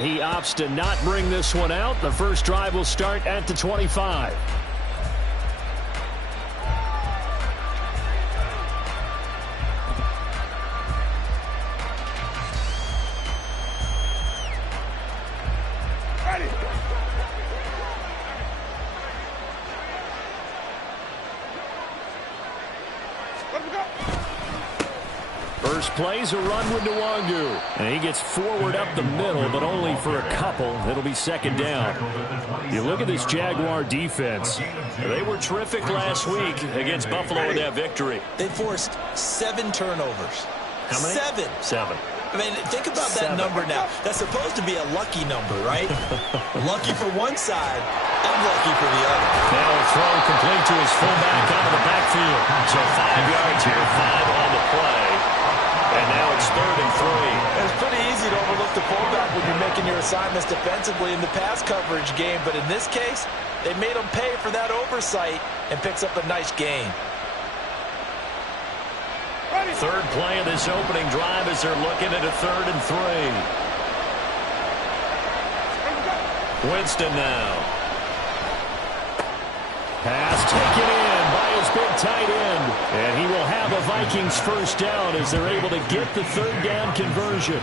He opts to not bring this one out. The first drive will start at the 25. First play's a run with Nwangu. And he gets forward up the middle, but only for a couple. It'll be second down. You look at this Jaguar defense. They were terrific last week against Buffalo in that victory. They forced 7 turnovers. How many? 7. I mean, think about that number now. That's supposed to be a lucky number, right? Lucky for one side, unlucky for the other. Now a throw complete to his fullback out of the backfield. So 5 yards here, 5 on the play. And now it's 3rd and 3. It's pretty easy to overlook the fullback when you're making your assignments defensively in the pass coverage game. But in this case, they made him pay for that oversight and picks up a nice gain. Third play of this opening drive as they're looking at a 3rd and 3. Winston now. Pass taken in by his big tight end. And he will have a Vikings first down as they're able to get the 3rd down conversion.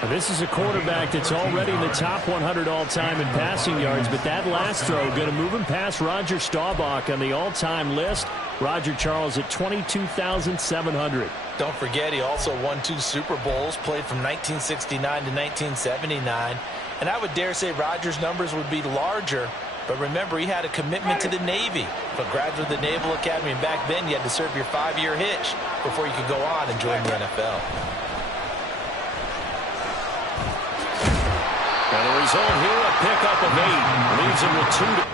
And this is a quarterback that's already in the top 100 all-time in passing yards, but that last throw going to move him past Roger Staubach on the all-time list. Roger Charles at 22,700. Don't forget, he also won 2 Super Bowls, played from 1969 to 1979. And I would dare say Roger's numbers would be larger. But remember, he had a commitment to the Navy. But graduate of the Naval Academy, and back then you had to serve your 5-year hitch before you could go on and join the NFL. And the result here, a pickup of 8. Leaves him with 2 to...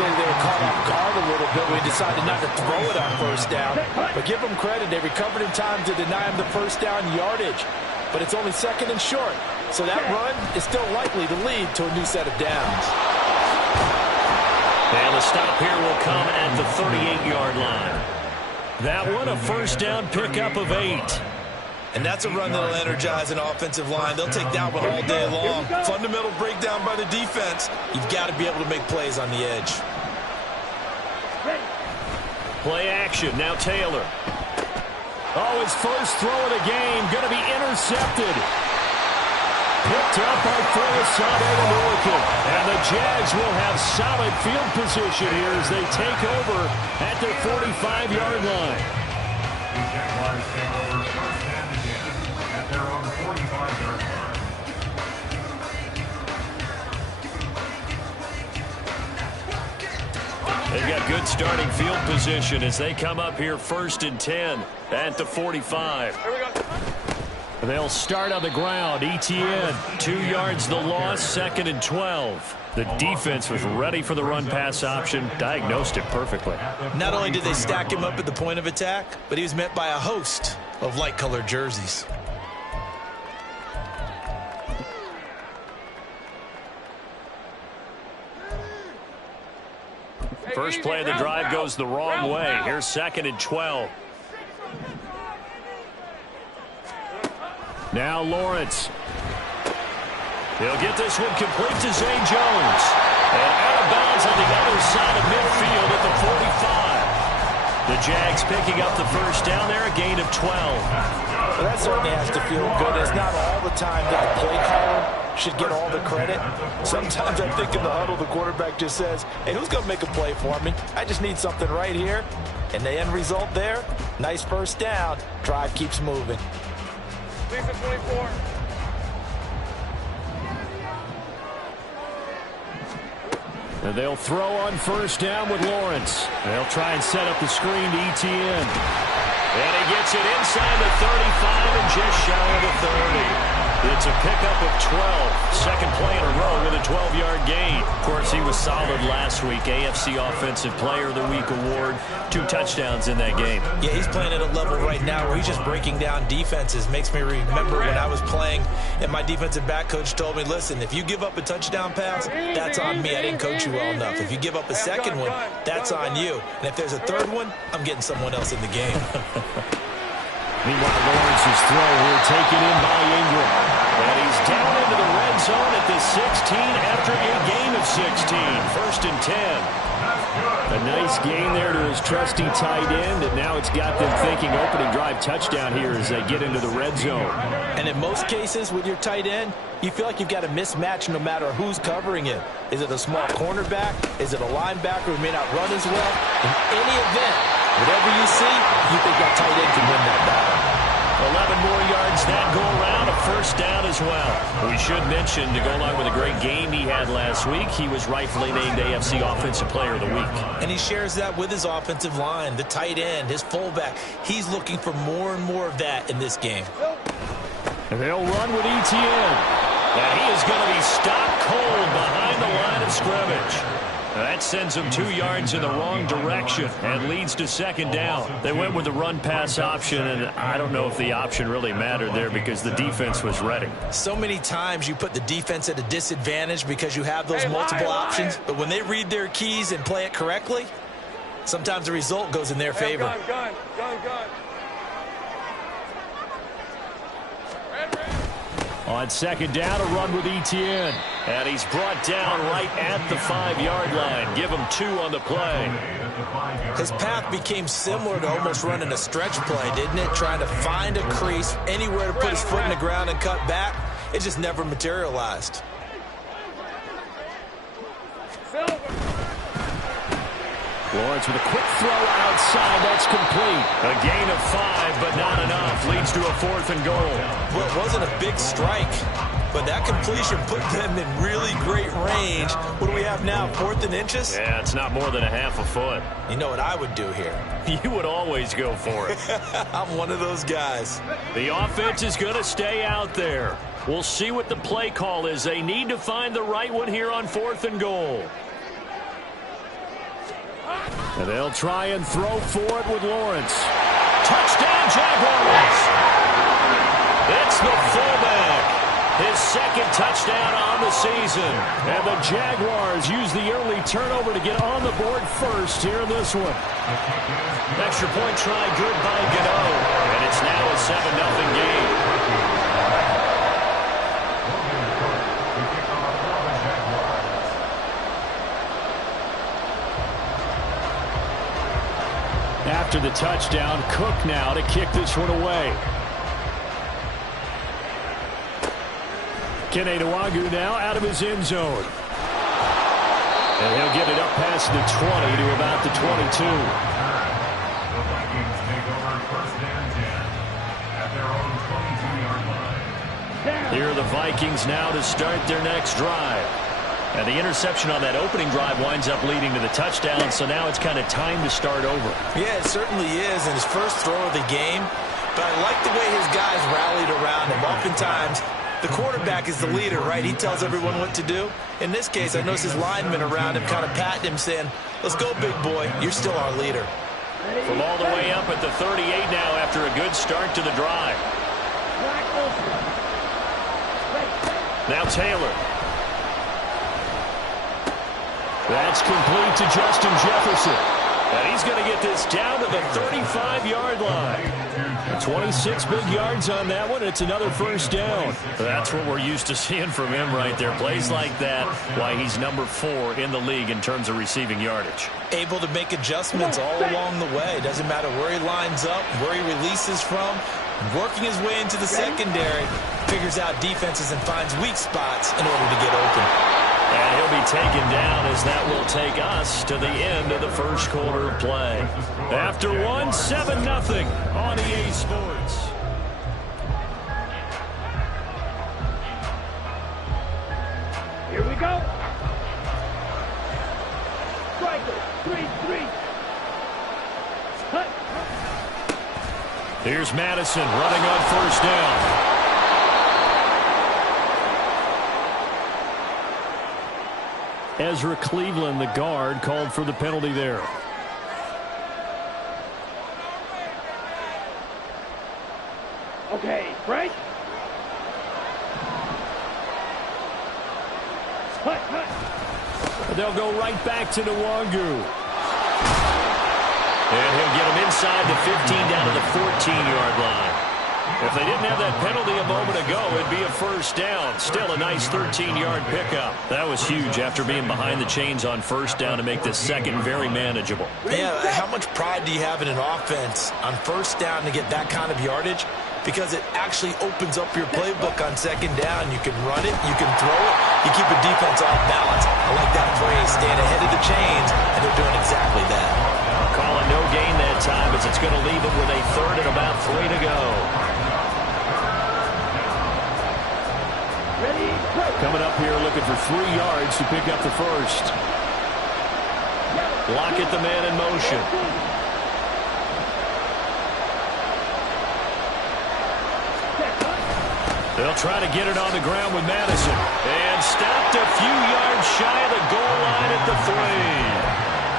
They were caught off guard a little bit. We decided not to throw it on first down. But give them credit. They recovered in time to deny him the first down yardage. But it's only 2nd and short. So that run is still likely to lead to a new set of downs. And the stop here will come at the 38-yard line. That one, a first down pickup of 8. And that's a run that'll energize an offensive line. They'll take that one all day long. Fundamental breakdown by the defense. You've got to be able to make plays on the edge. Play action. Now Taylor. Oh, his first throw of the game. Going to be intercepted. Picked up by Folasade American. And the Jags will have solid field position here as they take over at their 45-yard line. The Jaguars take over first and again at their own 45-yard line. They've got good starting field position as they come up here 1st and 10 at the 45. Here we go. They'll start on the ground. ETN, 2 yards the loss, 2nd and 12. The defense was ready for the run-pass option, diagnosed it perfectly. Not only did they stack him up at the point of attack, but he was met by a host of light-colored jerseys. First play of the drive goes the wrong way. Here's 2nd and 12. Now Lawrence. He'll get this one complete to Zay Jones. And out of bounds on the other side of midfield at the 45. The Jags picking up the first down there, a gain of 12. Well, that certainly has to feel good. It's not all the time that the play caller should get all the credit. Sometimes I think in the huddle, the quarterback just says, hey, who's going to make a play for me? I just need something right here. And the end result there, nice first down. Drive keeps moving. 24. And they'll throw on first down with Lawrence. They'll try and set up the screen to ETN. And he gets it inside the 35 and just shy of the 30. It's a pickup of 12. Second play in a row with a 12-yard gain. Of course, he was solid last week. AFC Offensive Player of the Week award. 2 touchdowns in that game. Yeah, he's playing at a level right now where he's just breaking down defenses. Makes me remember when I was playing and my defensive back coach told me, listen, if you give up a touchdown pass, that's on me. I didn't coach you well enough. If you give up a second one, that's on you. And if there's a third one, I'm getting someone else in the game. Meanwhile, Lawrence's throw here taken in by Ingram. And he's down into the red zone at the 16 after a gain of 16. First and 10. A nice gain there to his trusty tight end, and now it's got them thinking opening drive touchdown here as they get into the red zone. And in most cases with your tight end, you feel like you've got a mismatch no matter who's covering him. Is it a small cornerback? Is it a linebacker who may not run as well? In any event, whatever you see, you think that tight end can win that battle. 11 more yards that go around, a first down as well. We should mention, to go along with a great game he had last week, he was rightfully named AFC Offensive Player of the Week. And he shares that with his offensive line, the tight end, his fullback. He's looking for more and more of that in this game. And they'll run with Etienne. And he is going to be stopped cold behind the line of scrimmage. That sends him 2 yards in the wrong direction and leads to second down. They went with the run-pass option, and I don't know if the option really mattered there because the defense was ready. So many times you put the defense at a disadvantage because you have those multiple options, but when they read their keys and play it correctly, sometimes the result goes in their favor. Gun. On second down, a run with Etienne. And he's brought down right at the 5-yard line. Give him 2 on the play. His path became similar to almost running a stretch play, didn't it? Trying to find a crease, anywhere to put his foot in the ground and cut back. It just never materialized. Lawrence with a quick throw outside. That's complete. A gain of 5, but not enough. Leads to a 4th and goal. Well, it wasn't a big strike, but that completion put them in really great range. What do we have now, 4th and inches? Yeah, it's not more than a half a foot. You know what I would do here? You would always go for it. I'm one of those guys. The offense is going to stay out there. We'll see what the play call is. They need to find the right one here on 4th and goal. And they'll try and throw for it with Lawrence. Touchdown, Jaguars! It's the fullback. His second touchdown on the season. And the Jaguars use the early turnover to get on the board first here in this one. Extra point try good by Gano. And it's now a 7-0 game. After the touchdown, Cook now to kick this one away. Kene Nwangwu now out of his end zone. And he'll get it up past the 20 to about the 22. The Vikings take over first and 10 at their own 22-yard line. Here are the Vikings now to start their next drive. And the interception on that opening drive winds up leading to the touchdown, so now it's kind of time to start over. Yeah, it certainly is in his first throw of the game. But I like the way his guys rallied around him. Oftentimes, the quarterback is the leader, right? He tells everyone what to do. In this case, I noticed his linemen around him kind of patting him, saying, let's go, big boy. You're still our leader. From all the way up at the 38 now after a good start to the drive. Now Taylor. That's complete to Justin Jefferson. And he's going to get this down to the 35-yard line. 26 big yards on that one. It's another first down. That's what we're used to seeing from him right there. Plays like that, why he's number 4 in the league in terms of receiving yardage. Able to make adjustments all along the way. Doesn't matter where he lines up, where he releases from. Working his way into the secondary, figures out defenses and finds weak spots in order to get open. And he'll be taken down as that will take us to the end of the first quarter of play. After 7-0 on EA Sports. Here we go. Striker, 3-3. Cut. Here's Madison running on first down. Ezra Cleveland, the guard, called for the penalty there. Okay, Frank. They'll go right back to Nwangu. And he'll get him inside the 15 down to the 14-yard line. If they didn't have that penalty a moment ago, it'd be a first down. Still a nice 13-yard pickup. That was huge after being behind the chains on first down to make the second very manageable. Yeah, how much pride do you have in an offense on first down to get that kind of yardage? Because it actually opens up your playbook on second down. You can run it, you can throw it, you keep a defense off balance. I like that phrase, staying ahead of the chains, and they're doing exactly that. Calling no gain that time as it's going to leave them with a third and about 3 to go. Coming up here looking for 3 yards to pick up the first. Lockett the man in motion. They'll try to get it on the ground with Madison. And stopped a few yards shy of the goal line at the 3.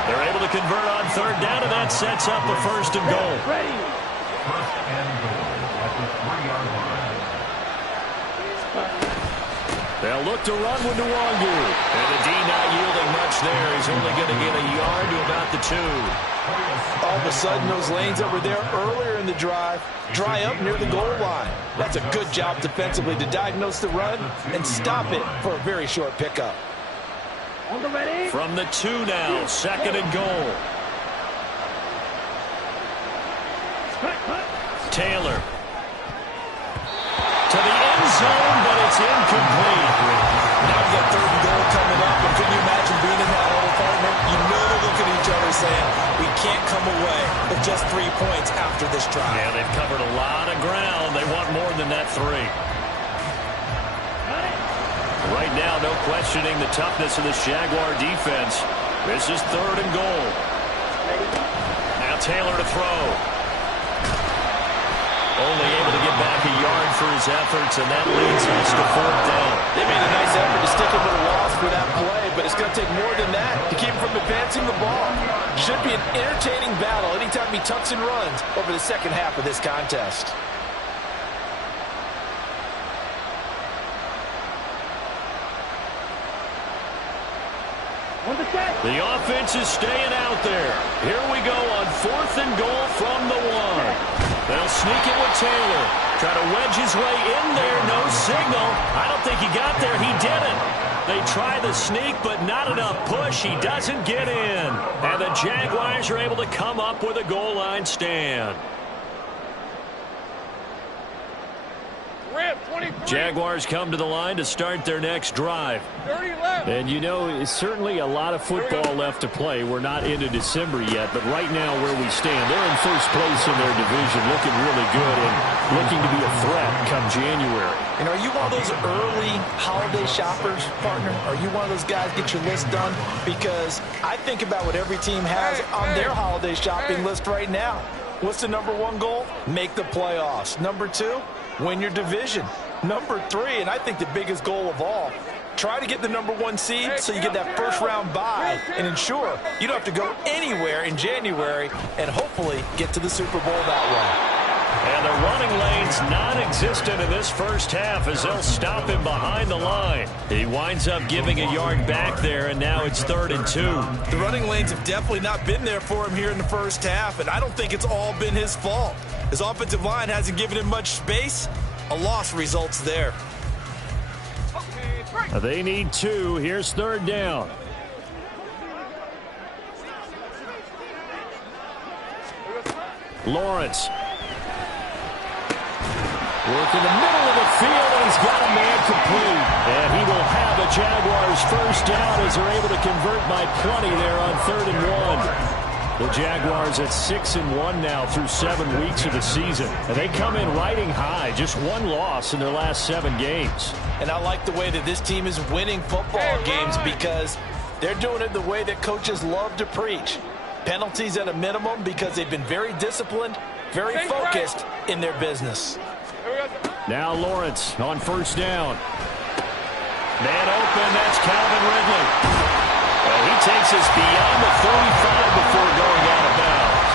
They're able to convert on third down, and that sets up a first and goal. First and goal at the 3-yard line. They'll look to run with Nwangu. And the D not yielding much there. He's only going to get a yard to about the 2. All of a sudden, those lanes that were there earlier in the drive dry up near the goal line. That's a good job defensively to diagnose the run and stop it for a very short pickup. From the 2 now, second and goal. Taylor. To the end zone, but it's incomplete. Now we got third and goal coming up, and can you imagine being in that hole, partner? You know they're looking at each other saying, we can't come away with just 3 points after this drive. Yeah, they've covered a lot of ground. They want more than that 3. Right now, no questioning the toughness of this Jaguar defense. This is third and goal. Now Taylor to throw. Only able to get back a yard for his efforts, and that leads us to fourth down. They made a nice effort to stick him with a loss for that play, but it's going to take more than that to keep him from advancing the ball. Should be an entertaining battle anytime he tucks and runs over the second half of this contest. The offense is staying out there. Here we go on fourth and goal from the 1. They'll sneak it with Taylor. Try to wedge his way in there. No signal. I don't think he got there. He didn't. They try the sneak, but not enough push. He doesn't get in. And the Jaguars are able to come up with a goal line stand. Jaguars come to the line to start their next drive. And you know, it's certainly a lot of football left to play. We're not into December yet, but right now where we stand, they're in first place in their division, looking really good and looking to be a threat come January. And are you one of those early holiday shoppers, partner? Are you one of those guys get your list done? Because I think about what every team has on their holiday shopping list right now. What's the number 1 goal? Make the playoffs. Number 2, win your division. Number 3, and I think the biggest goal of all, try to get the number 1 seed so you get that first-round bye and ensure you don't have to go anywhere in January and hopefully get to the Super Bowl that way. And the running lane's non-existent in this first half as they'll stop him behind the line. He winds up giving a yard back there, and now it's 3rd and 2. The running lanes have definitely not been there for him here in the first half, and I don't think it's all been his fault. His offensive line hasn't given him much space. A loss results there. They need 2. Here's 3rd down. Lawrence. Work in the middle of the field, and he's got a man complete. And he will have a Jaguars first down as they're able to convert by plenty there on 3rd and 1. The Jaguars at 6-1 now through 7 weeks of the season. And they come in riding high, just 1 loss in their last 7 games. And I like the way that this team is winning football games because they're doing it the way that coaches love to preach. Penalties at a minimum because they've been very disciplined, very focused in their business. Now Lawrence on first down. Man open, that's Calvin Ridley. And he takes us beyond the 35 before going out of bounds.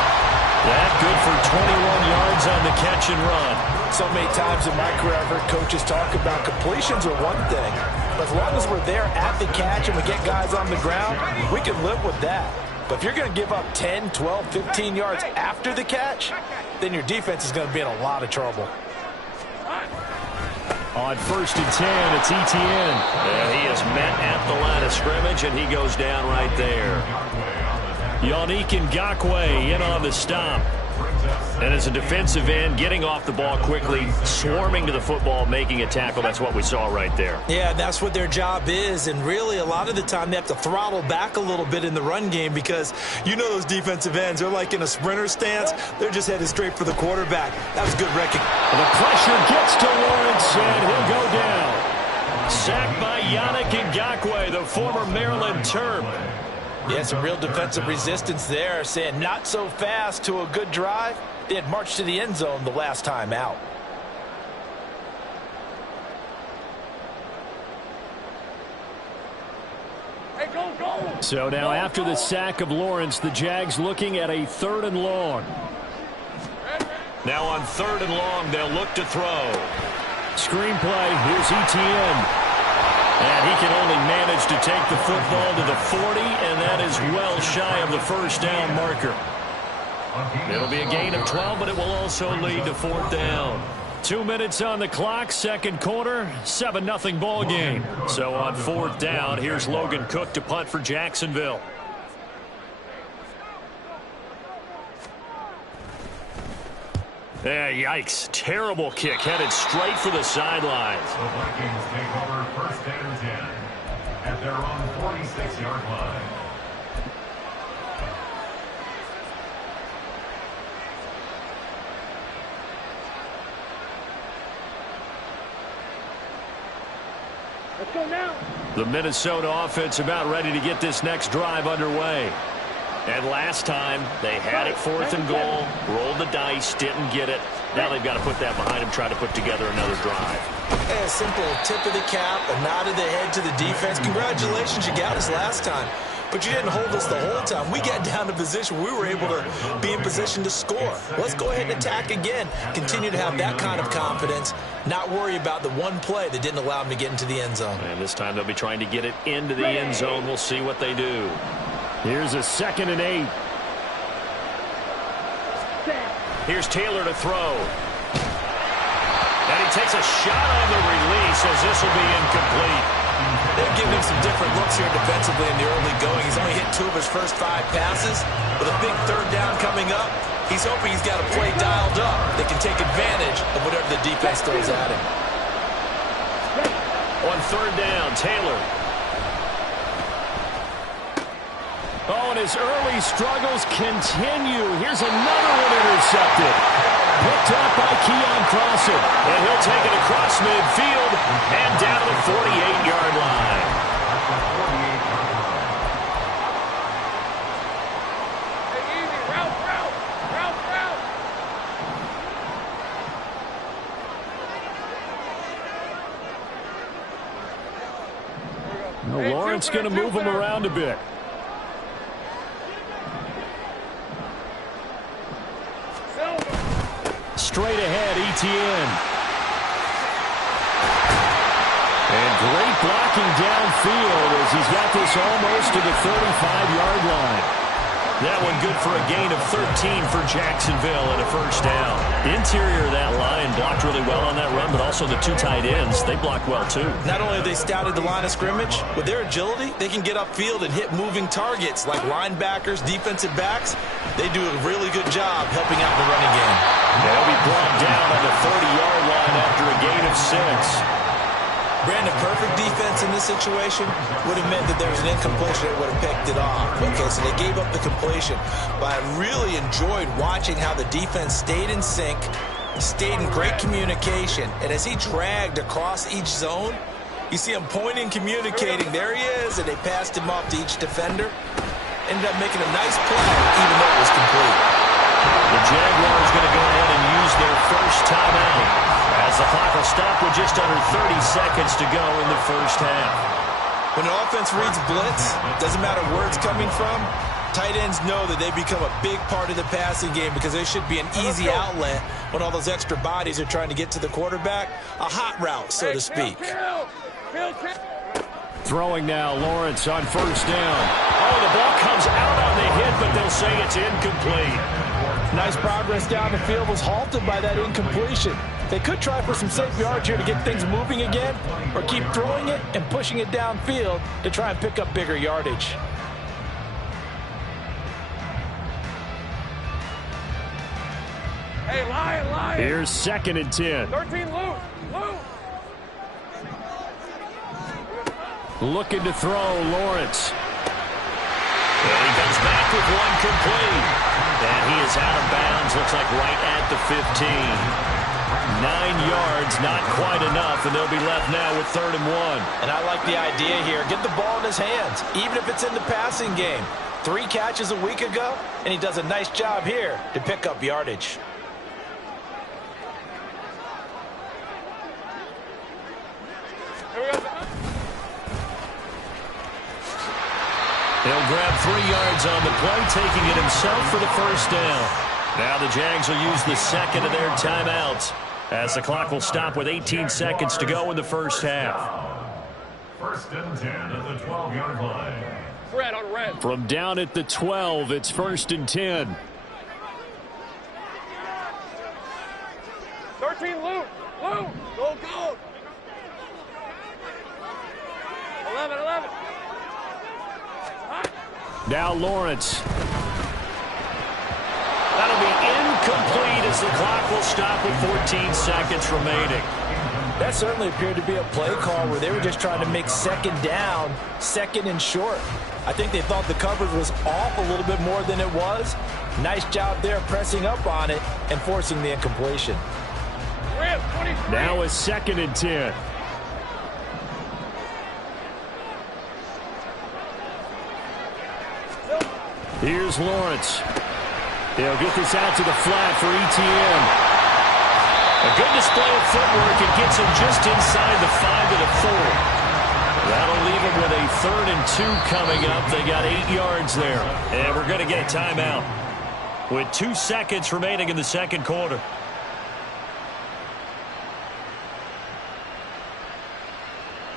That good for 21 yards on the catch and run. So many times in my career I've heard coaches talk about completions are one thing, but as long as we're there at the catch and we get guys on the ground, we can live with that. But if you're going to give up 10, 12, 15 yards after the catch, then your defense is going to be in a lot of trouble. On 1st and 10, it's Etienne. And he is met at the line of scrimmage, and he goes down right there. Yannick Ngakoue in on the stop. And as a defensive end, getting off the ball quickly, swarming to the football, making a tackle. That's what we saw right there. Yeah, that's what their job is. And really, a lot of the time, they have to throttle back a little bit in the run game because you know those defensive ends, they're like in a sprinter stance. They're just headed straight for the quarterback. That was good recognition. The pressure gets to Lawrence, and he'll go down. Sacked by Yannick Ngakoue, the former Maryland Terp. Yeah, some real defensive resistance there, saying not so fast to a good drive. They had marched to the end zone the last time out. Hey, go! So now after the sack of Lawrence, the Jags looking at a 3rd and long. Now on 3rd and long, they'll look to throw. Screenplay, here's Etienne. And he can only manage to take the football to the 40, and that is well shy of the first down marker. It'll be a gain of 12, but it will also lead to 4th down. 2 minutes on the clock, second quarter, 7-0 ball game. So on 4th down, here's Logan Cook to punt for Jacksonville. Yikes. Terrible kick headed straight for the sidelines. The Vikings take over 1st and 10 at their own 46-yard line. Let's go now. The Minnesota offense about ready to get this next drive underway. And last time, they had it 4th and goal, rolled the dice, didn't get it. Now they've got to put that behind them, try to put together another drive. A simple tip of the cap, a nod of the head to the defense. Congratulations, you got us last time. But you didn't hold us the whole time. We got down to position. We were able to be in position to score. Let's go ahead and attack again. Continue to have that kind of confidence. Not worry about the one play that didn't allow them to get into the end zone. And this time they'll be trying to get it into the end zone. We'll see what they do. Here's a 2nd and 8. Here's Taylor to throw. And he takes a shot on the release as this will be incomplete. They're giving him some different looks here defensively in the early going. He's only hit 2 of his first 5 passes. With a big 3rd down coming up, he's hoping he's got a play dialed up. They can take advantage of whatever the defense throws at him. On 3rd down, Taylor. Oh, and his early struggles continue. Here's another one intercepted. Picked up by Keon Crossen. And he'll take it across midfield and down to the 48-yard line. Hey, easy. Route. Now, Lawrence going to move him around a bit. Straight ahead, Etienne. And great blocking downfield as he's got this almost to the 35-yard line. That one good for a gain of 13 for Jacksonville and a first down. The interior of that line blocked really well on that run, but also the 2 tight ends, they blocked well too. Not only have they scouted the line of scrimmage, with their agility, they can get upfield and hit moving targets like linebackers, defensive backs. They do a really good job helping out in the running game. They'll be brought down on the 30-yard line after a gain of 6. Brandon, perfect defense in this situation would have meant that there was an incompletion that would have picked it off. Okay, so they gave up the completion. But I really enjoyed watching how the defense stayed in sync, stayed in great communication. And as he dragged across each zone, you see him pointing, communicating. There he is, and they passed him off to each defender. Ended up making a nice play, even though it was complete. The Jaguars going to go ahead and use their first timeout as the clock will stop with just under 30 seconds to go in the first half. When an offense reads blitz, doesn't matter where it's coming from, tight ends know that they become a big part of the passing game because there should be an easy outlet when all those extra bodies are trying to get to the quarterback. A hot route, so to speak. Throwing now, Lawrence on first down. Oh, the ball comes out on the hit, but they'll say it's incomplete. Nice progress down the field was halted by that incompletion. They could try for some safe yards here to get things moving again, or keep throwing it and pushing it downfield to try and pick up bigger yardage. Hey, Lion. Here's 2nd and 10. 13 loose. Looking to throw, Lawrence. And he comes back with one complete. And he is out of bounds, looks like right at the 15. 9 yards, not quite enough, and they'll be left now with 3rd and 1. And I like the idea here. Get the ball in his hands, even if it's in the passing game. 3 catches a week ago, and he does a nice job here to pick up yardage. He'll grab 3 yards on the play, taking it himself for the first down. Now the Jags will use the second of their timeouts as the clock will stop with 18 seconds to go in the first half. 1st and 10 at the 12-yard line. Red on red. From down at the 12, it's 1st and 10. 13 loose. Go. 11. Now Lawrence. That'll be incomplete as the clock will stop with 14 seconds remaining. That certainly appeared to be a play call where they were just trying to make 2nd down, 2nd and short. I think they thought the coverage was off a little bit more than it was. Nice job there pressing up on it and forcing the incompletion. Now a 2nd and 10. Here's Lawrence. They'll get this out to the flat for ETN. A good display of footwork. It gets him just inside the 5 to the 4. That'll leave him with a 3rd and 2 coming up. They got 8 yards there. And we're going to get a timeout with 2 seconds remaining in the 2nd quarter.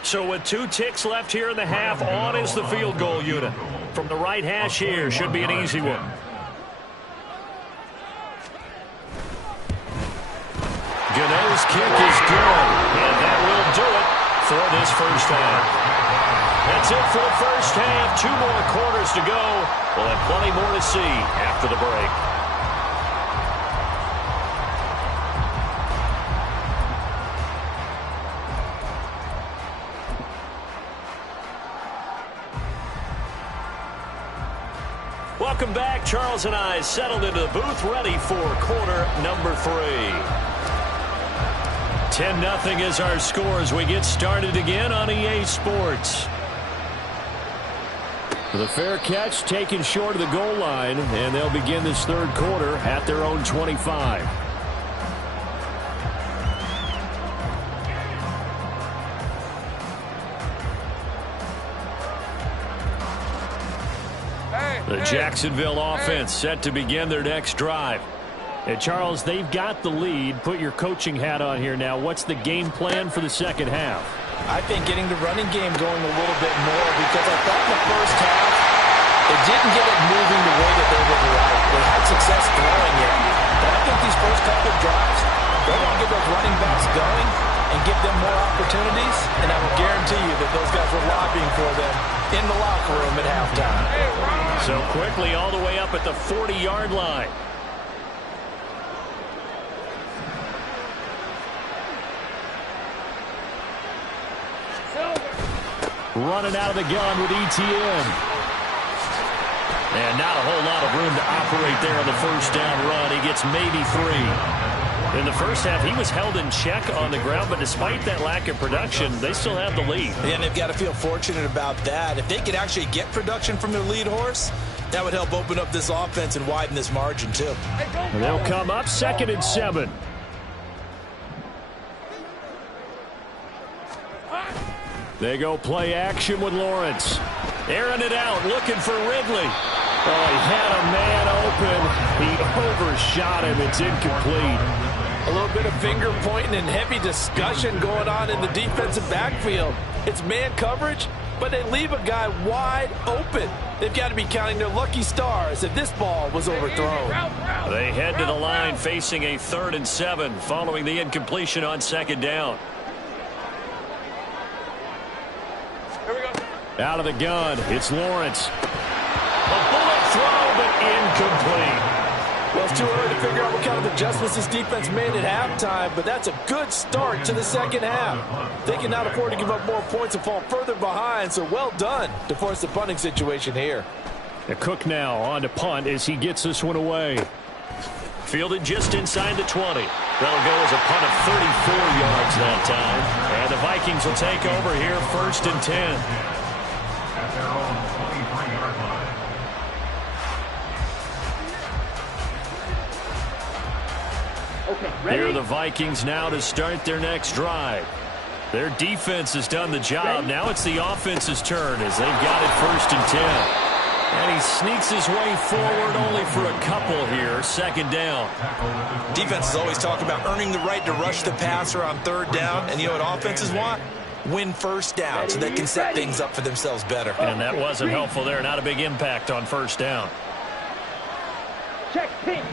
So with 2 ticks left here in the half, on is the field goal unit. From the right hash here, should be an easy one. Gano's kick is good, and that will do it for this first half. That's it for the first half. 2 more quarters to go. We'll have plenty more to see after the break. Welcome back. Charles and I settled into the booth, ready for quarter number 3. 10-0 is our score as we get started again on EA Sports. The fair catch taken short of the goal line, and they'll begin this 3rd quarter at their own 25. The Jacksonville offense set to begin their next drive. And Charles, they've got the lead. Put your coaching hat on here now. What's the game plan for the 2nd half? I think getting the running game going a little bit more, because I thought in the first half they didn't get it moving the way that they would like. They had success throwing it. But I think these first couple of drives, they want to get those running backs going and give them more opportunities. And I will guarantee you that those guys were lobbying for them in the locker room at halftime. So quickly all the way up at the 40-yard line. Running out of the gun with ETN. And not a whole lot of room to operate there on the first down run. He gets maybe 3. In the first half, he was held in check on the ground, but despite that lack of production, they still have the lead. And they've got to feel fortunate about that. If they could actually get production from their lead horse, that would help open up this offense and widen this margin, too. And they'll come up 2nd and 7. They go play action with Lawrence. Airing it out, looking for Ridley. Oh, he had a man open. He overshot him. It's incomplete. A little bit of finger pointing and heavy discussion going on in the defensive backfield. It's man coverage, but they leave a guy wide open. They've got to be counting their lucky stars if this ball was overthrown. They head to the line facing a 3rd and 7 following the incompletion on 2nd down. Here we go. Out of the gun, it's Lawrence. A bullet throw, but incomplete. Well, it's too early to figure out what kind of adjustments this defense made at halftime, but that's a good start to the second half. They cannot afford to give up more points and fall further behind, so well done to force the punting situation here. Cook now on to punt as he gets this one away. Fielded just inside the 20. That'll go as a punt of 34 yards that time. And the Vikings will take over here 1st and 10. At their own 23-yard line. Here are the Vikings now to start their next drive. Their defense has done the job. Now it's the offense's turn as they've got it 1st and 10. And he sneaks his way forward only for a couple here. 2nd down. Defense is always talking about earning the right to rush the passer on 3rd down. And you know what offenses want? Win 1st down so they can set things up for themselves better. And that wasn't helpful there. Not a big impact on 1st down. Check pin.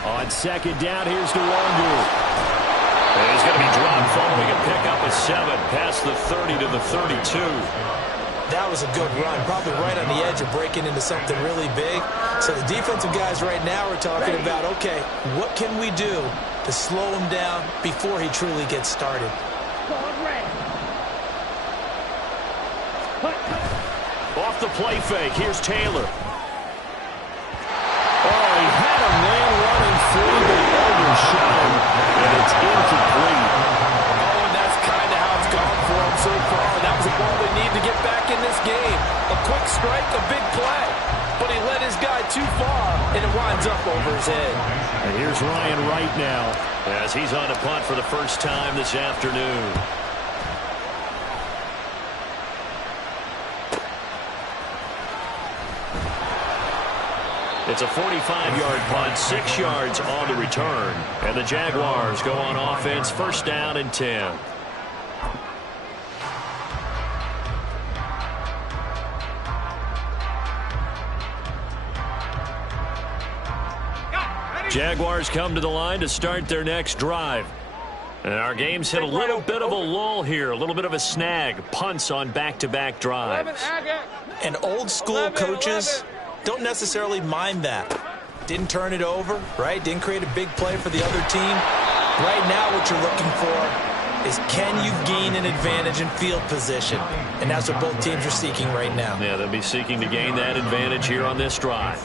On 2nd down, here's DeWandu. He's going to be dropped following a pickup of 7 past the 30 to the 32. That was a good run, probably right on the edge of breaking into something really big. So the defensive guys right now are talking about, okay, what can we do to slow him down before he truly gets started? Off the play fake, here's Taylor. Oh, he had a man running free, but he overshot him, and it's incomplete. Oh, and that's kind of how it's gone for him so far. That was a ball they need to get back in this game. A quick strike, a big play. But he led his guy too far, and it winds up over his head. And here's Ryan Wright now, as he's on a punt for the first time this afternoon. It's a 45-yard punt, 6 yards on the return. And the Jaguars go on offense, 1st down and 10. Jaguars come to the line to start their next drive. And our game's hit a little bit of a lull here, a little bit of a snag. Punts on back-to-back drives. And old school coaches don't necessarily mind that. Didn't turn it over, right? Didn't create a big play for the other team. Right now what you're looking for is can you gain an advantage in field position? And that's what both teams are seeking right now. Yeah, they'll be seeking to gain that advantage here on this drive.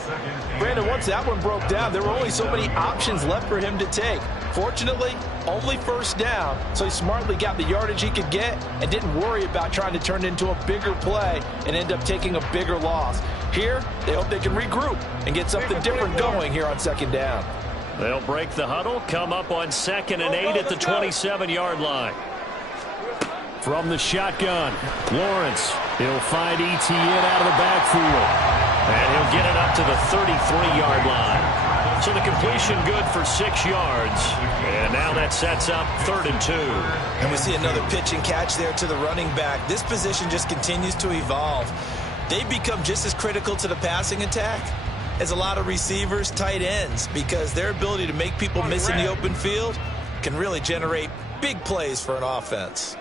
Brandon, once that one broke down, there were only so many options left for him to take. Fortunately, only 1st down, so he smartly got the yardage he could get and didn't worry about trying to turn it into a bigger play and end up taking a bigger loss. Here, they hope they can regroup and get something different going here on 2nd down. They'll break the huddle, come up on 2nd and 8 at the 27-yard line. From the shotgun, Lawrence. He'll find Etienne out of the backfield. And he'll get it up to the 33-yard line. So the completion good for 6 yards. And now that sets up 3rd and 2. And we see another pitch and catch there to the running back. This position just continues to evolve. They become just as critical to the passing attack as a lot of receivers, tight ends, because their ability to make people miss in the open field can really generate big plays for an offense.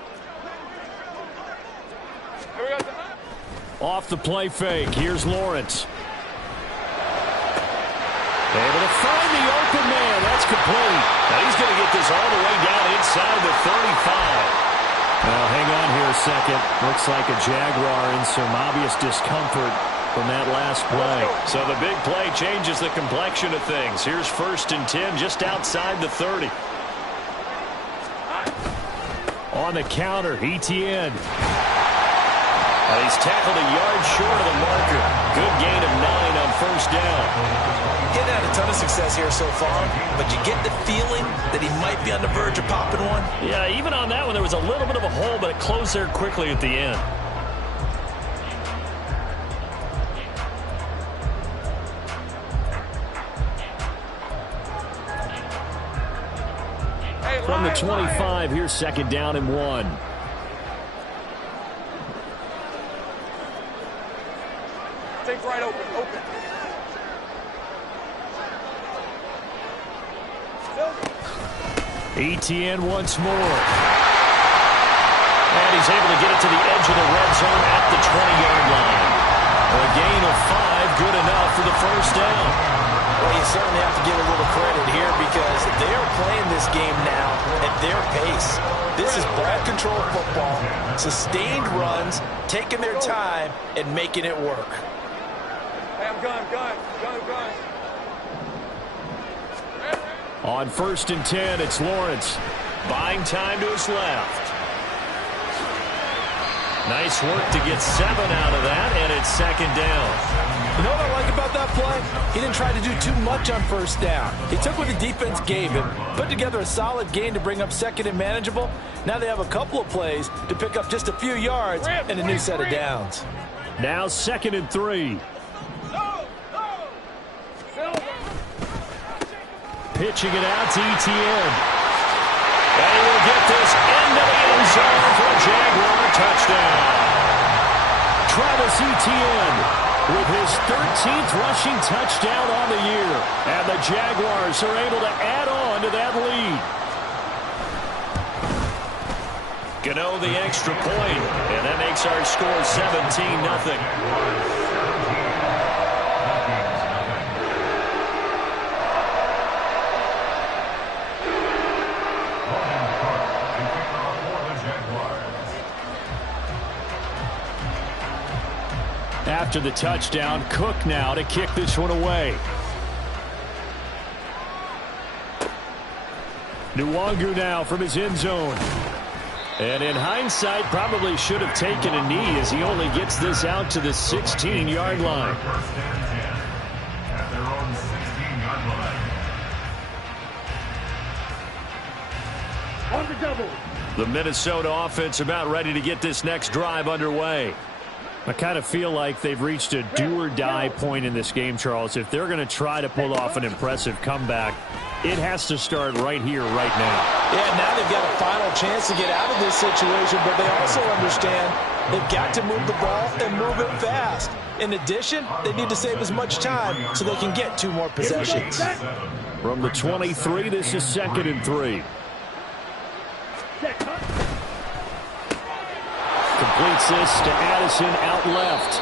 Off the play fake, here's Lawrence. Able to find the open man. That's complete. Now he's going to get this all the way down inside the 35. Now hang on here a second. Looks like a Jaguar in some obvious discomfort from that last play. So the big play changes the complexion of things. Here's 1st and 10 just outside the 30. On the counter, Etienne. He's tackled a yard short of the marker. Good gain of 9 on 1st down. Getting out of ton of success here so far, but you get the feeling that he might be on the verge of popping one. Yeah, even on that one, there was a little bit of a hole, but it closed there quickly at the end. From the 25, here's 2nd down and 1. Take right open. ETN once more. And he's able to get it to the edge of the red zone at the 20-yard line. A gain of 5, good enough for the first down. Well, you certainly have to give a little credit here because they are playing this game now at their pace. This is ball control football, sustained runs, taking their time and making it work. Hey, I'm gun. On 1st and 10, it's Lawrence. Buying time to his left. Nice work to get 7 out of that, and it's 2nd down. You know what I like about that play? He didn't try to do too much on 1st down. He took what the defense gave him, put together a solid gain to bring up 2nd and manageable. Now they have a couple of plays to pick up just a few yards and a new set of downs. Now 2nd and 3. Pitching it out to ETN. And he will get this into the end zone for a Jaguar touchdown. Travis Etienne with his 13th rushing touchdown on the year. And the Jaguars are able to add on to that lead. Gano the extra point, and that makes our score 17-0. After the touchdown, Cook now to kick this one away. Nwangu now from his end zone. And in hindsight, probably should have taken a knee as he only gets this out to the 16-yard line. At their own 16-yard line. On the double. The Minnesota offense about ready to get this next drive underway. I kind of feel like they've reached a do-or-die point in this game, Charles. If they're going to try to pull off an impressive comeback, it has to start right here, right now. Yeah, now they've got a final chance to get out of this situation, but they also understand they've got to move the ball and move it fast. In addition, they need to save as much time so they can get 2 more possessions. From the 23, this is 2nd and 3. Completes this to Addison out left.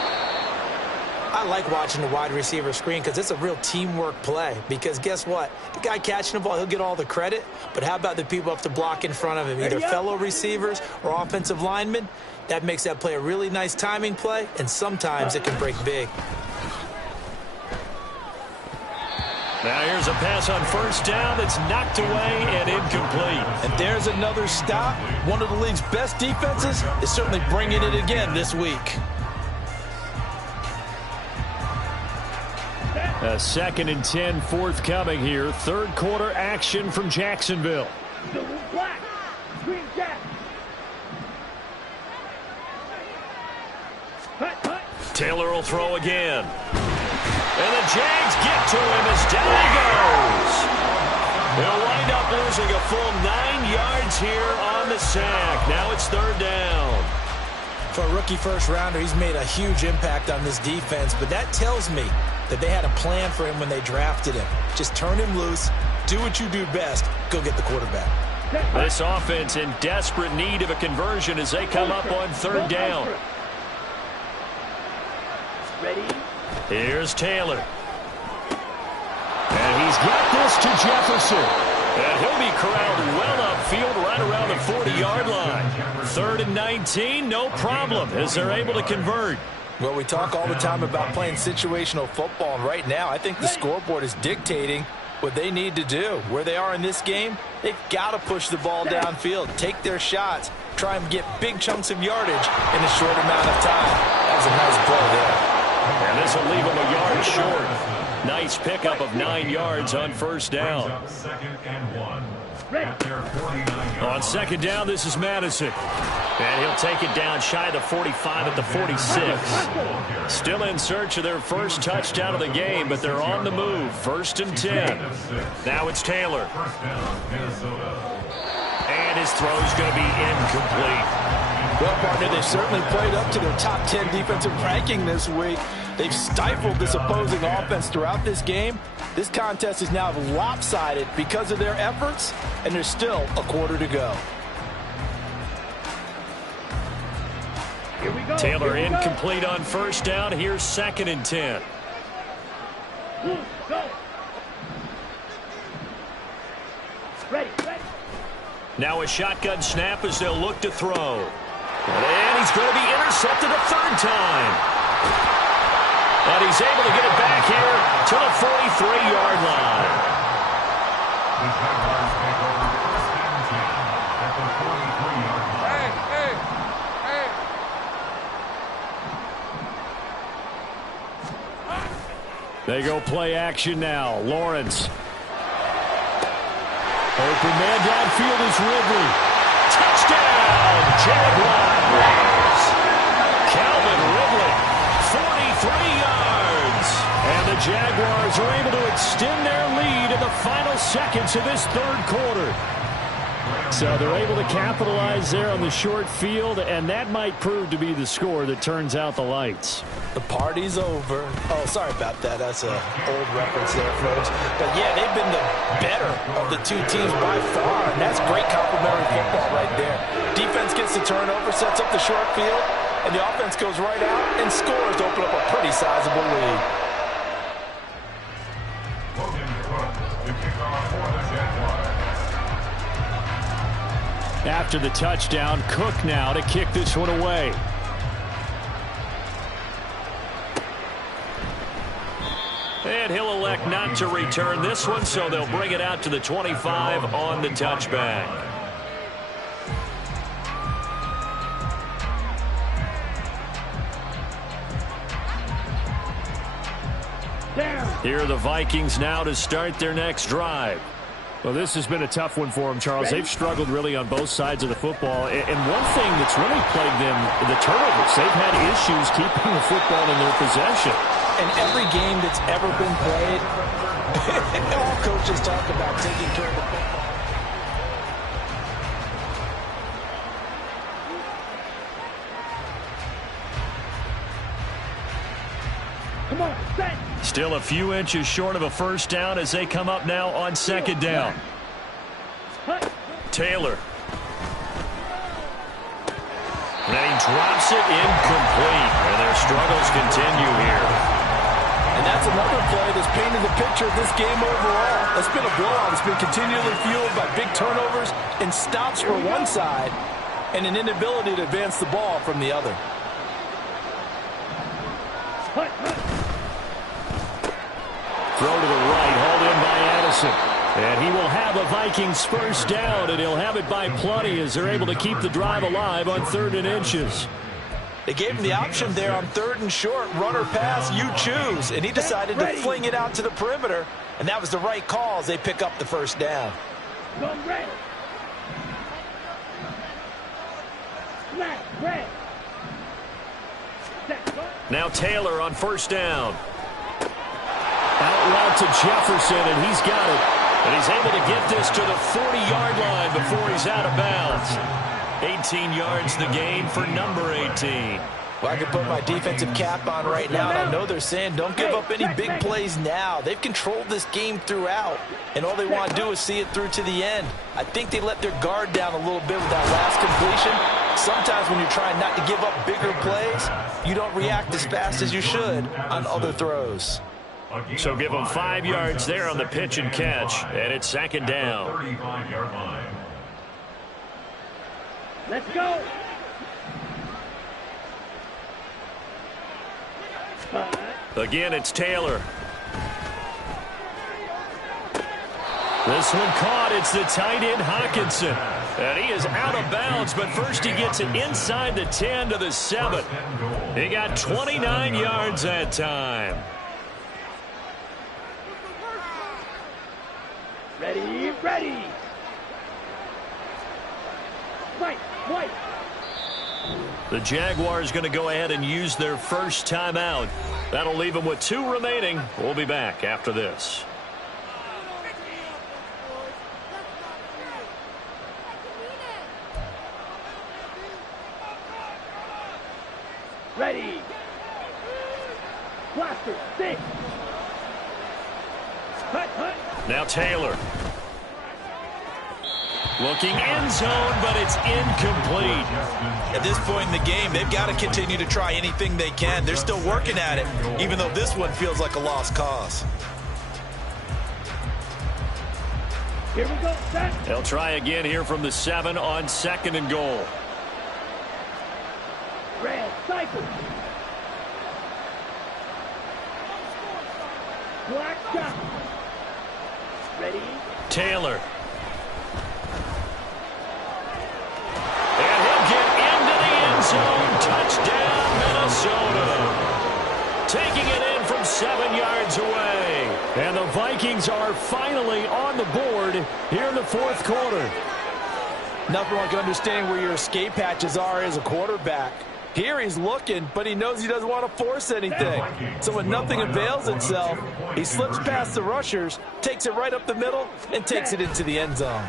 I like watching the wide receiver screen because it's a real teamwork play. Because guess what? The guy catching the ball, he'll get all the credit. But how about the people up to block in front of him, either fellow receivers or offensive linemen? That makes that play a really nice timing play, and sometimes it can break big. Now here's a pass on 1st down that's knocked away and incomplete. And there's another stop. One of the league's best defenses is certainly bringing it again this week. A 2nd and 10 forthcoming here. 3rd quarter action from Jacksonville. Black. Green Jack. Taylor will throw again. And the Jags get to him as down he goes. He'll wind up losing a full 9 yards here on the sack. Now it's 3rd down. For a rookie first-rounder, he's made a huge impact on this defense, but that tells me that they had a plan for him when they drafted him. Just turn him loose, do what you do best, go get the quarterback. This offense in desperate need of a conversion as they come up on 3rd down. Ready? Here's Taylor. And he's got this to Jefferson. And he'll be corralled well upfield right around the 40-yard line. 3rd and 19, no problem as they're able to convert. Well, we talk all the time about playing situational football, and right now I think the scoreboard is dictating what they need to do. Where they are in this game, they've got to push the ball downfield, take their shots, try and get big chunks of yardage in a short amount of time. That was a nice play there. And this will leave him a yard short. Nice pickup of 9 yards on first down. Second and 1. At their 49 On second down, this is Madison. And he'll take it down shy of the 45 at the 46. Still in search of their first touchdown of the game, but they're on the move. First and 10. Now it's Taylor. First down, Minnesota. And his throw's going to be incomplete. Well, partner, they've certainly played up to their top 10 defensive ranking this week. They've stifled this opposing offense throughout this game. This contest is now lopsided because of their efforts, and there's still a quarter to go. Taylor incomplete on first down. Here's second and 10. Go. Ready. Now a shotgun snap as they'll look to throw. And he's going to be intercepted a third time. And he's able to get it back here to the 43-yard line. The Jaguars take over first and 10 at the 43-yard line. They go play action now. Lawrence. Open man downfield is Ridley. Touchdown, Jaguars. Calvin Ridley, 43 yards. And the Jaguars are able to extend their lead in the final seconds of this third quarter. So they're able to capitalize there on the short field, and that might prove to be the score that turns out the lights. The party's over. Oh, sorry about that. That's an old reference there, folks. But, yeah, they've been the better of the two teams by far, and that's great complementary football right there. Defense gets the turnover, sets up the short field, and the offense goes right out and scores to open up a pretty sizable lead. Logan Cook, the kickoff for the Jaguars. After the touchdown, Cook now to kick this one away. And he'll elect not to return this one, so they'll bring it out to the 25 on the touchback. Here are the Vikings now to start their next drive. Well, this has been a tough one for them, Charles. They've struggled really on both sides of the football. And one thing that's really plagued them, the turnovers. They've had issues keeping the football in their possession. And every game that's ever been played, all coaches talk about taking care of the football. Come on, set. Still a few inches short of a first down as they come up now on second down. Taylor. And he drops it incomplete. And their struggles continue here. And that's another play that's painted the picture of this game overall. It's been a blowout. It's been continually fueled by big turnovers and stops for one side and an inability to advance the ball from the other. Throw to the right, hauled in by Addison. And he will have a Vikings first down, and he'll have it by plenty as they're able to keep the drive alive on 3rd and inches. They gave him the option there on 3rd and short, run or pass, you choose. And he decided to fling it out to the perimeter, and that was the right call as they pick up the first down. Now Taylor on first down. Out route to Jefferson, and he's got it. And he's able to get this to the 40-yard line before he's out of bounds. 18 yards the gain for number 18. Well, I can put my defensive cap on right now, and I know they're saying don't give up any big plays now. They've controlled this game throughout, and all they want to do is see it through to the end. I think they let their guard down a little bit with that last completion. Sometimes when you're trying not to give up bigger plays, you don't react as fast as you should on other throws. So give them 5 yards there on the pitch and catch, and it's second down. 35-yard line. Let's go. Again, it's Taylor. This one caught. It's the tight end, Hawkinson. And he is out of bounds, but first he gets it inside the 10 to the 7. He got 29 yards that time. Ready, ready. Fight, fight. The Jaguars going to go ahead and use their first timeout. That'll leave them with 2 remaining. We'll be back after this. Ready. Blaster, stick. Hut, hut. Now Taylor. Looking end zone, but it's incomplete. At this point in the game, they've got to continue to try anything they can. They're still working at it, even though this one feels like a lost cause. Here we go, set. They'll try again here from the 7 on 2nd and goal. Red, cycle. Black shot. Ready. Taylor. And he'll get into the end zone. Touchdown, Minnesota. Taking it in from 7 yards away. And the Vikings are finally on the board here in the 4th quarter. Nothing like understanding where your escape hatches are as a quarterback. Here he's looking, but he knows he doesn't want to force anything. So when nothing avails itself, he slips past the rushers, takes it right up the middle, and takes it into the end zone.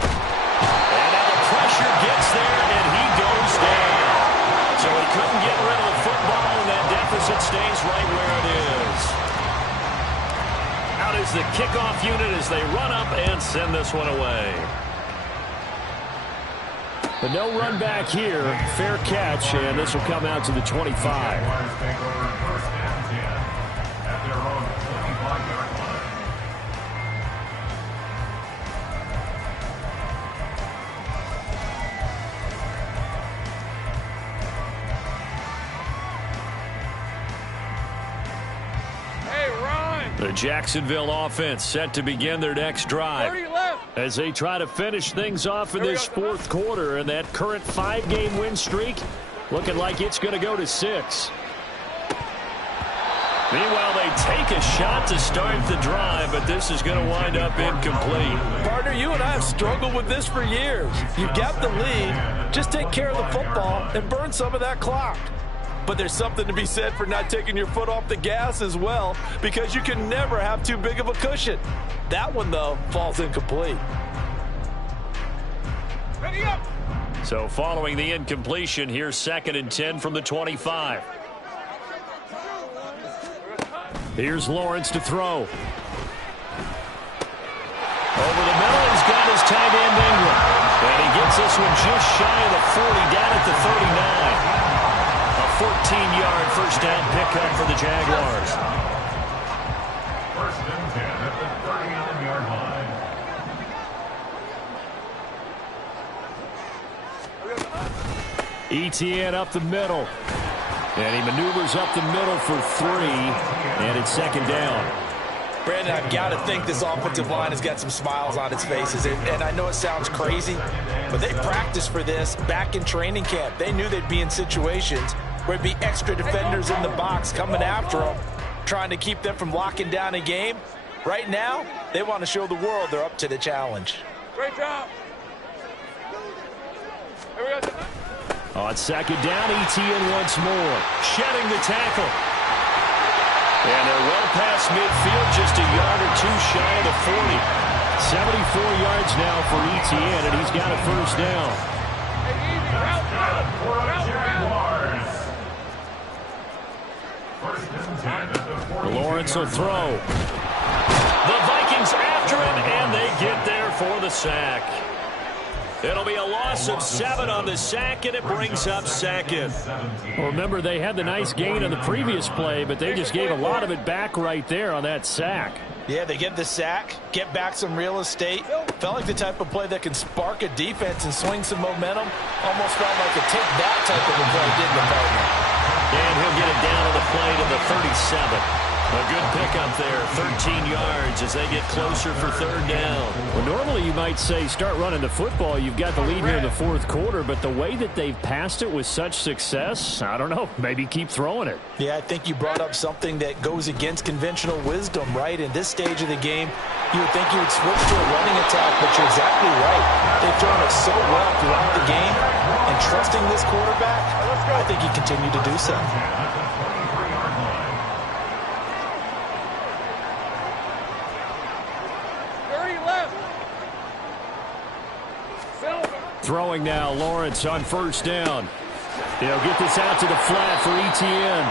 And now the pressure gets there, and he goes down. So he couldn't get rid of the football, and that deficit stays right where it is. Out is the kickoff unit as they run up and send this one away. But no run back here. Fair catch, and this will come out to the 25. Jaguars take over 1st and 10 at their own 25-yard line. The Jacksonville offense set to begin their next drive as they try to finish things off in this 4th quarter, and that current 5-game win streak looking like it's going to go to 6. Meanwhile, they take a shot to start the drive, but this is going to wind up incomplete. Partner, you and I have struggled with this for years. You've got the lead. Just take care of the football and burn some of that clock. But there's something to be said for not taking your foot off the gas as well, because you can never have too big of a cushion. That one, though, falls incomplete. Ready up. So following the incompletion, here's 2nd and 10 from the 25. Here's Lawrence to throw. Over the middle, he's got his tight end Ingram. And he gets this one just shy of the 40, down at the 39. A 14-yard first down pickup for the Jaguars. 1st and 10 at the 39-yard line. Etienne up the middle. And he maneuvers up the middle for 3. And it's 2nd down. Brandon, I've got to think this offensive line has got some smiles on its faces. And I know it sounds crazy, but they practiced for this back in training camp. They knew they'd be in situations where there'd be extra defenders in the box coming after them, trying to keep them from locking down a game. Right now, they want to show the world they're up to the challenge. Great job. Here we go. On 2nd down, Etienne once more. Shedding the tackle. And they're well past midfield, just a yard or 2 shy of the 40. 74 yards now for Etienne, and he's got a first down. Lawrence will throw. The Vikings after him, and they get there for the sack. It'll be a loss of 7 on the sack, and it brings up 2nd. Well, remember, they had the nice gain on the previous play, but they just gave a lot of it back right there on that sack. Yeah, they get the sack, get back some real estate. Felt like the type of play that can spark a defense and swing some momentum. Almost felt like a take-that type of a play, didn't it, partner? And he'll get it down to the play to the 37. A good pickup there, 13 yards as they get closer for third down. Well, normally you might say start running the football. You've got the lead here in the fourth quarter, but the way that they've passed it with such success, I don't know, maybe keep throwing it. Yeah, I think you brought up something that goes against conventional wisdom, right? In this stage of the game, you would think you would switch to a running attack, but you're exactly right. They've thrown it so well throughout the game, and trusting this quarterback, I think you continue to do so. Throwing now, Lawrence on first down. He'll get this out to the flat for Etienne.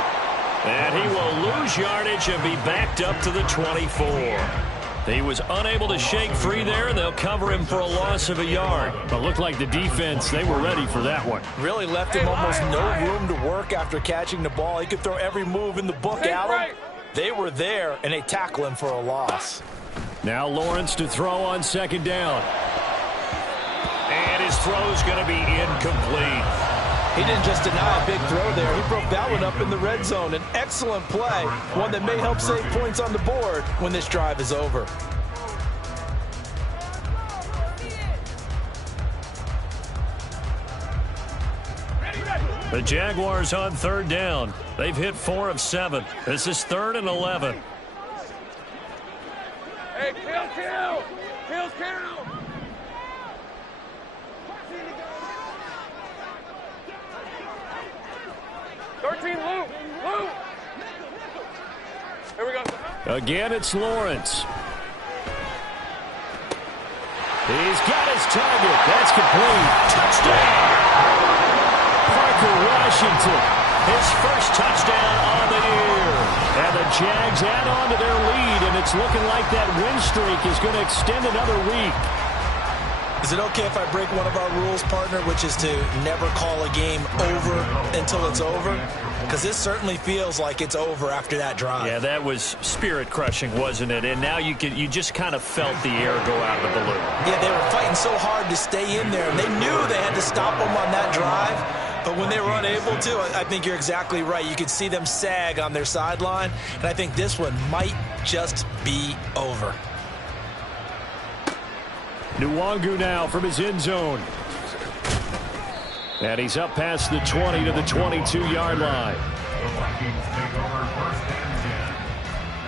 And he will lose yardage and be backed up to the 24. He was unable to shake free there, and they'll cover him for a loss of a yard. But looked like the defense, they were ready for that one. Really left him almost no room to work after catching the ball. He could throw every move in the book at him. They were there, and they tackle him for a loss. Now Lawrence to throw on second down. And his throw's going to be incomplete. He didn't just deny a big throw there. He broke that one up in the red zone. An excellent play, one that may help save points on the board when this drive is over. The Jaguars on third down. They've hit 4 of 7. This is 3rd and 11. Hey, kill! 13, Lou! Here we go. Again, it's Lawrence. He's got his target. That's complete. Touchdown! Parker Washington, his first touchdown on the year. And the Jags add on to their lead, and it's looking like that win streak is going to extend another week. Is it okay if I break one of our rules, partner, which is to never call a game over until it's over? Because this certainly feels like it's over after that drive. Yeah, that was spirit-crushing, wasn't it? And now you just kind of felt the air go out of the balloon. Yeah, they were fighting so hard to stay in there, and they knew they had to stop them on that drive. But when they were unable to, I think you're exactly right. You could see them sag on their sideline, and I think this one might just be over. Nwangu now from his end zone. And he's up past the 20 to the 22-yard line. The Vikings take over 1st and 10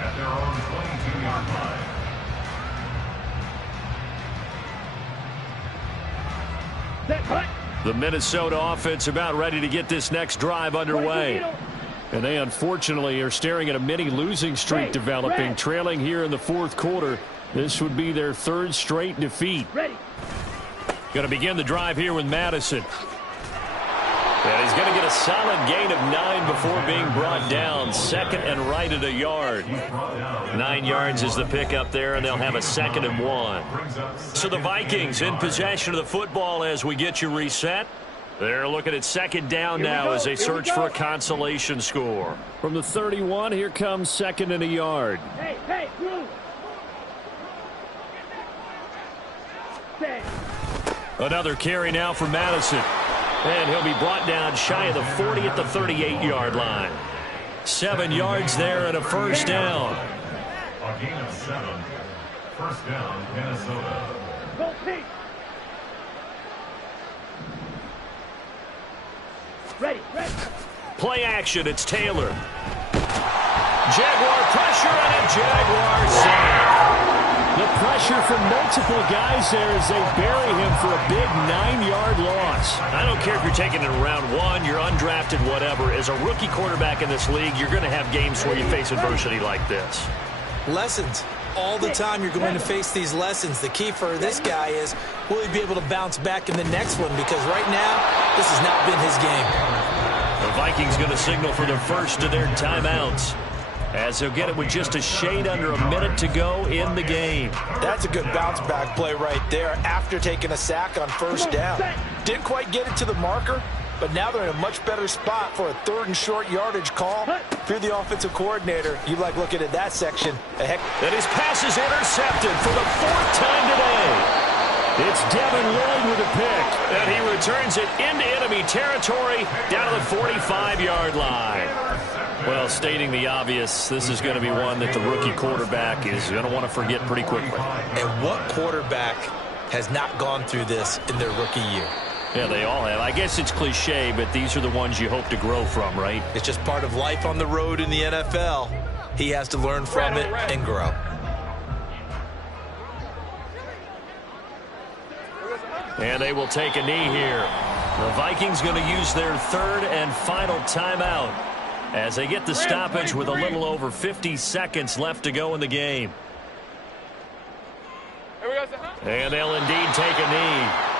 at their own 22-yard line. The Minnesota offense about ready to get this next drive underway. And they unfortunately are staring at a mini losing streak developing, trailing here in the fourth quarter. This would be their 3rd straight defeat. Going to begin the drive here with Madison. And he's going to get a solid gain of 9 before being brought down. 2nd and right at a yard. 9 yards is the pickup there, and they'll have a 2nd and 1. So the Vikings in possession of the football as we get you reset. They're looking at 2nd down now as they search for a consolation score. From the 31, here comes 2nd and a yard. Hey, move! Another carry now for Madison. And he'll be brought down shy of the 40 at the 38-yard line. 7 yards there and a first down. A gain of 7. First down, Minnesota. Ready. Play action, it's Taylor. Jaguar pressure and a Jaguar sack. The pressure from multiple guys there as they bury him for a big 9-yard loss. I don't care if you're taking it in round 1, you're undrafted, whatever. As a rookie quarterback in this league, you're going to have games where you face adversity like this. Lessons. All the time you're going to face these lessons. The key for this guy is, will he be able to bounce back in the next one? Because right now, this has not been his game. The Vikings going to signal for the first of their timeouts, as they'll get it with just a shade under a minute to go in the game. That's a good bounce-back play right there after taking a sack on first down. Didn't quite get it to the marker, but now they're in a much better spot for a 3rd and short yardage call. If you're the offensive coordinator, you like looking at that section. And his pass is intercepted for the 4th time today. It's Devin Lloyd with a pick, and he returns it into enemy territory down to the 45-yard line. Well, stating the obvious, this is going to be one that the rookie quarterback is going to want to forget pretty quickly. And what quarterback has not gone through this in their rookie year? Yeah, they all have. I guess it's cliche, but these are the ones you hope to grow from, right? It's just part of life on the road in the NFL. He has to learn from it and grow. And they will take a knee here. The Vikings going to use their third and final timeout as they get the stoppage with a little over 50 seconds left to go in the game. And they'll indeed take a knee.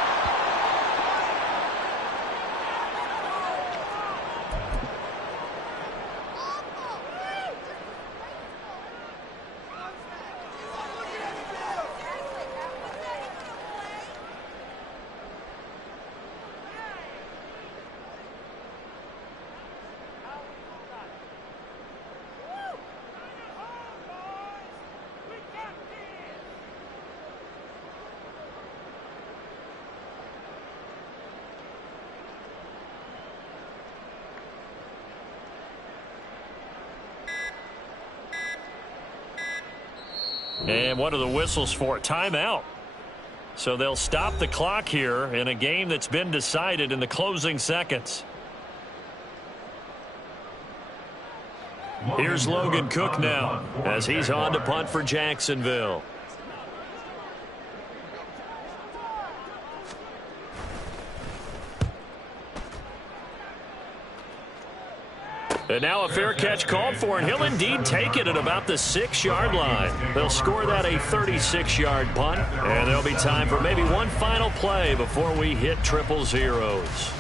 And what are the whistles for? Timeout. So they'll stop the clock here in a game that's been decided in the closing seconds. Here's Logan Cook now as he's on to punt for Jacksonville. And now a fair catch called for, and he'll indeed take it at about the 6-yard line. They'll score that a 36-yard punt, and there'll be time for maybe one final play before we hit triple zeros.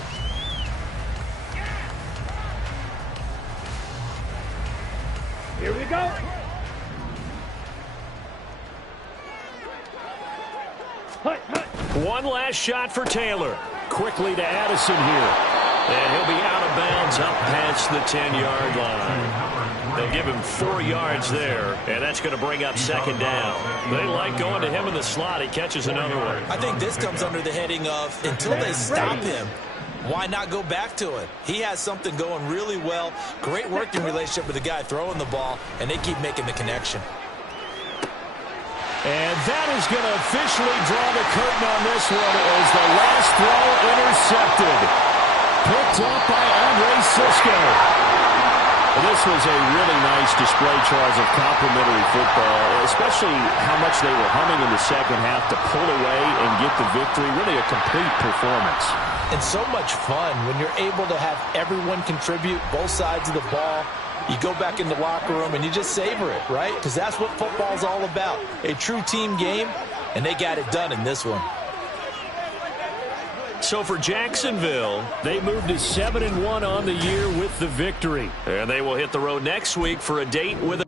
Here we go. One last shot for Taylor. Quickly to Addison here. And he'll be out of bounds up past the 10-yard line. They'll give him 4 yards there, and that's going to bring up second down. They like going to him in the slot. He catches another one. I think this comes under the heading of until they stop him, why not go back to it? He has something going really well. Great working relationship with the guy throwing the ball, and they keep making the connection. And that is going to officially draw the curtain on this one as the last throw intercepted. Picked up by Andre Cisco. This was a really nice display, Charles, of complimentary football, especially how much they were humming in the second half to pull away and get the victory. Really a complete performance. And so much fun when you're able to have everyone contribute, both sides of the ball. You go back in the locker room and you just savor it, right? Because that's what football's all about. A true team game, and they got it done in this one. So for Jacksonville, they moved to 7-1 on the year with the victory. And they will hit the road next week for a date with